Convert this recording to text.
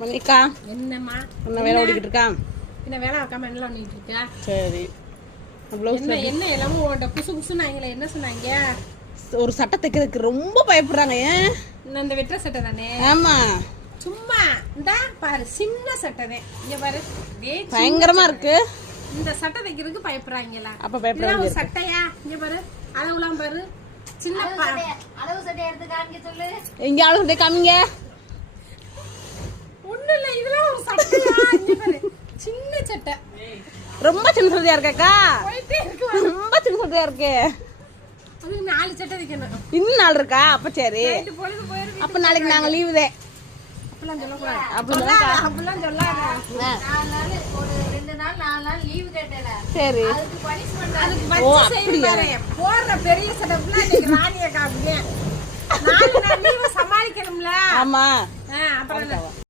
மல்லிகா என்னம்மா என்ன வேலை ஓடிக்கிட்டு இருக்கா? என்ன வேலை வைக்காம என்ன பண்ணிட்டு இருக்கா? சரி என்ன என்ன எல்லாமே உன்கிட்ட குசு குசுனாங்களே, என்ன சொன்னாங்க? ஒரு சட்டை தைக்கிறதுக்கு ரொம்ப பயப்படுறாங்க. ஏன்? இந்த வெற்ற சட்டை தானே? ஆமா சும்மா இந்த பாரு சின்ன சட்டை தான். இங்க பாரு பயங்கரமா இருக்கு. இந்த சட்டை தைக்கிறதுக்கு பயப்படுறாங்களா? அப்ப பயப்படுறாங்க. சட்டையா? இங்க பாரு அளவுலாம் பாரு. சின்ன அளவு சட்டை எடுத்து காமிக்க சொல்லு. இங்க அளவு சட்டை காமிங்க. ஒண்ணு இல்ல, இதெல்லாம் ஒரு சட்டையா? இங்க பாரு சின்ன சட்டை. ரொம்ப சின்ன சட்டையா இருக்கா? போயிட்டே இருக்கு. ரொம்ப சின்ன சட்டையா இருக்கு. அது 4 சட்டை தைக்கணும். இன்னும் நாள் இருக்கா? அப்ப சரி. இது பொழுது போயிருக்கு. அப்ப நாளைக்கு நாங்க லீவு தான். அப்பலாம் சொல்லக்கூடாது. அப்பலாம் சொல்லாத. 4 நாள் ஒரு 2 நாள் 4 நாள் லீவு கேட்டல. சரி. அதுக்கு பனிஷ்மென்ட் அதுக்கு வச்சு செய்யறாரே. போற பெரிய சட்டை ஃபுல்லா இன்னைக்கு ராணிய காமிங்க. 4 நாள் லீவு சமாளிக்கணும்ல. ஆமா அப்புறம்